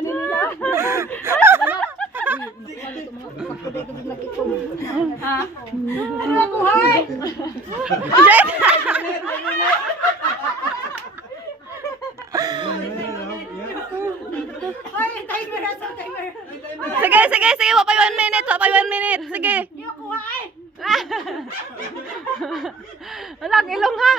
kanin nila. Ha? Ano ako, hay? Ay, timer, asa timer. Sige, wapay 1 minute, wapay 1 minute. Sige. Hindi ako, hay. Alag, ilong ha.